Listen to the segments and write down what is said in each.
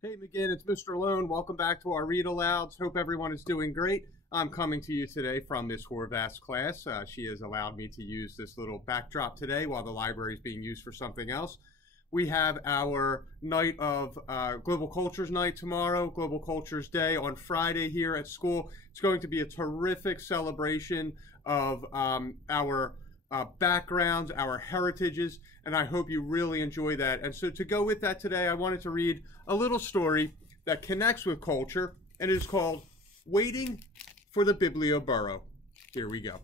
Hey McGinn, it's Mr. Lohn. Welcome back to our Read Alouds. Hope everyone is doing great. I'm coming to you today from Miss Horvath's class. She has allowed me to use this little backdrop today while the library is being used for something else. We have our night of Global Cultures Night tomorrow, Global Cultures Day on Friday here at school. It's going to be a terrific celebration of our backgrounds, our heritages, and I hope you really enjoy that. And so to go with that today, I wanted to read a little story that connects with culture, and it is called Waiting for the Biblioburro. Here we go.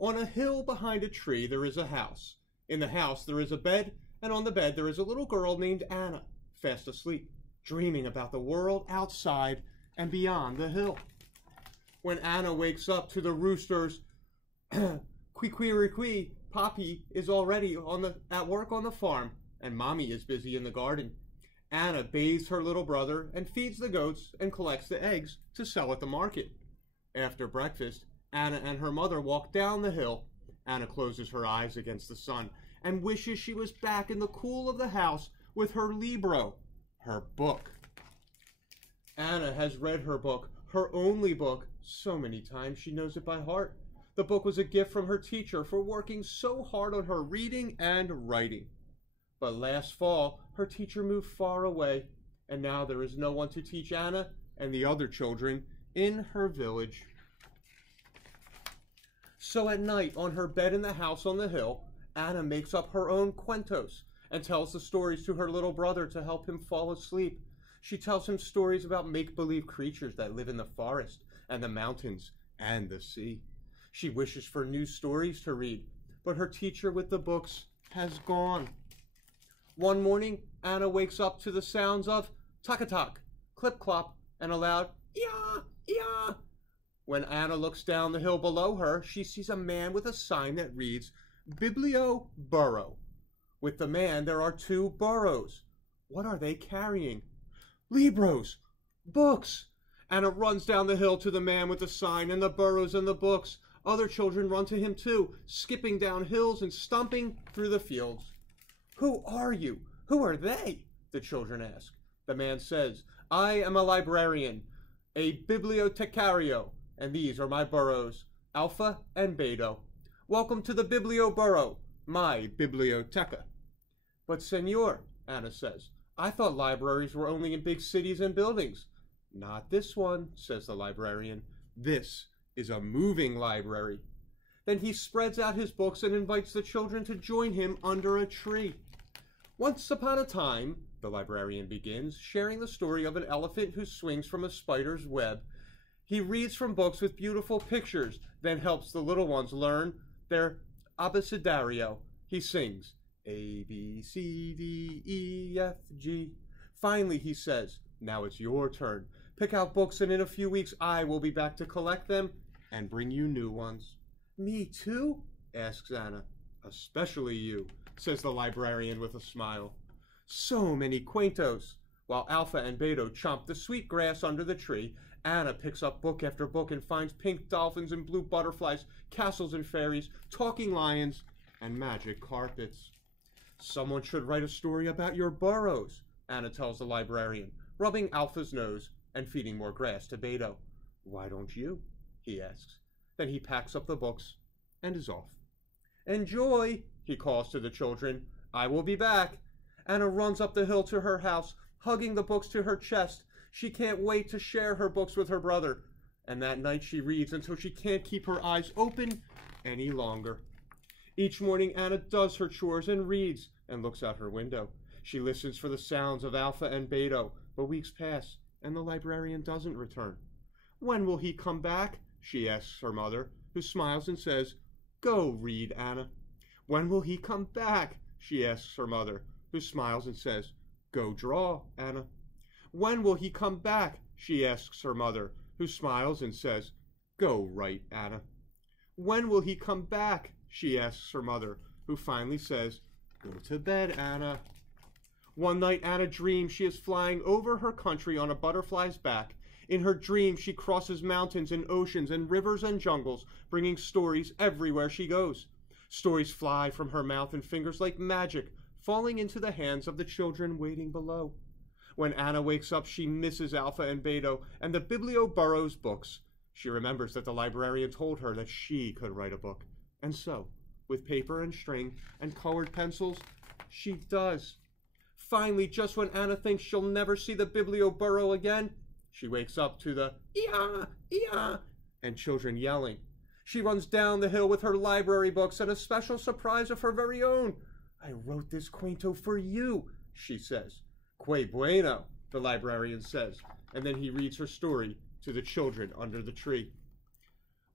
On a hill behind a tree there is a house. In the house there is a bed, and on the bed there is a little girl named Anna, fast asleep, dreaming about the world outside and beyond the hill. When Anna wakes up to the rooster's quee-quee-quee, Poppy is already at work on the farm, and Mommy is busy in the garden. Anna bathes her little brother and feeds the goats and collects the eggs to sell at the market. After breakfast, Anna and her mother walk down the hill. Anna closes her eyes against the sun and wishes she was back in the cool of the house with her libro, her book. Anna has read her book, her only book, so many times she knows it by heart. The book was a gift from her teacher for working so hard on her reading and writing. But last fall, her teacher moved far away, and now there is no one to teach Anna and the other children in her village. So at night, on her bed in the house on the hill, Anna makes up her own cuentos and tells the stories to her little brother to help him fall asleep. She tells him stories about make-believe creatures that live in the forest and the mountains and the sea. She wishes for new stories to read, but her teacher with the books has gone. One morning, Anna wakes up to the sounds of tuck-a-tuck, clip-clop, and a loud "Eeah! Eeah!" When Anna looks down the hill below her, she sees a man with a sign that reads Biblioburro. With the man, there are two burros. What are they carrying? Libros! Books! Anna runs down the hill to the man with the sign and the burros and the books. Other children run to him too, skipping down hills and stomping through the fields. Who are you? Who are they? The children ask. The man says, I am a librarian, a bibliotecario, and these are my burros, Alpha and Beta. Welcome to the Biblioburro, my biblioteca. But senor, Anna says, I thought libraries were only in big cities and buildings. Not this one, says the librarian. This is a moving library. Then he spreads out his books and invites the children to join him under a tree. Once upon a time, the librarian begins, sharing the story of an elephant who swings from a spider's web. He reads from books with beautiful pictures, then helps the little ones learn their abecedario. He sings A, B, C, D, E, F, G. Finally, he says, now it's your turn. Pick out books, and in a few weeks I will be back to collect them and bring you new ones. Me too? Asks Anna. Especially you, says the librarian with a smile. So many cuentos. While Alpha and Beta chomp the sweet grass under the tree, Anna picks up book after book and finds pink dolphins and blue butterflies, castles and fairies, talking lions, and magic carpets. Someone should write a story about your burrows, Anna tells the librarian, rubbing Alpha's nose and feeding more grass to Beta. Why don't you? He asks. Then he packs up the books and is off. Enjoy, he calls to the children. I will be back. Anna runs up the hill to her house, hugging the books to her chest. She can't wait to share her books with her brother. And that night she reads until she can't keep her eyes open any longer. Each morning Anna does her chores and reads and looks out her window. She listens for the sounds of Alpha and Beta, but weeks pass and the librarian doesn't return. When will he come back? She asks her mother, who smiles and says, Go read, Anna. When will he come back? She asks her mother, who smiles and says, Go draw, Anna. When will he come back? She asks her mother, who smiles and says, Go write, Anna. When will he come back? She asks her mother, who finally says, Go to bed, Anna. One night Anna dreams she is flying over her country on a butterfly's back. In her dream, she crosses mountains and oceans and rivers and jungles, bringing stories everywhere she goes. Stories fly from her mouth and fingers like magic, falling into the hands of the children waiting below. When Anna wakes up, she misses Alpha and Beta and the Biblioburro's books. She remembers that the librarian told her that she could write a book. And so, with paper and string and colored pencils, she does. Finally, just when Anna thinks she'll never see the Biblioburro again, she wakes up to the "Ee-ah! Ee-ah!" and children yelling. She runs down the hill with her library books and a special surprise of her very own. "I wrote this cuento for you," she says. "Que bueno," the librarian says, and then he reads her story to the children under the tree.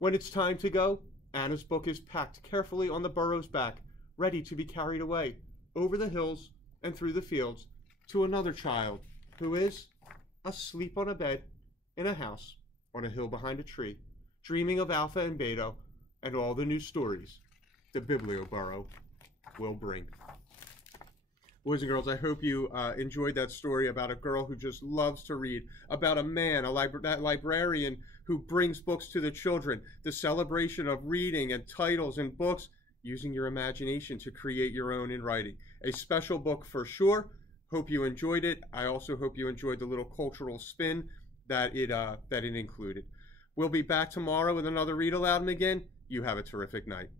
When it's time to go, Anna's book is packed carefully on the burro's back, ready to be carried away, over the hills and through the fields, to another child who is asleep on a bed in a house on a hill behind a tree, dreaming of Alpha and Beta and all the new stories the Biblioburro will bring. Boys and girls, I hope you enjoyed that story about a girl who just loves to read, about a man, that librarian who brings books to the children, the celebration of reading and titles and books, using your imagination to create your own in writing. A special book for sure. Hope you enjoyed it. I also hope you enjoyed the little cultural spin that it included. We'll be back tomorrow with another Read Aloud, and again, you have a terrific night.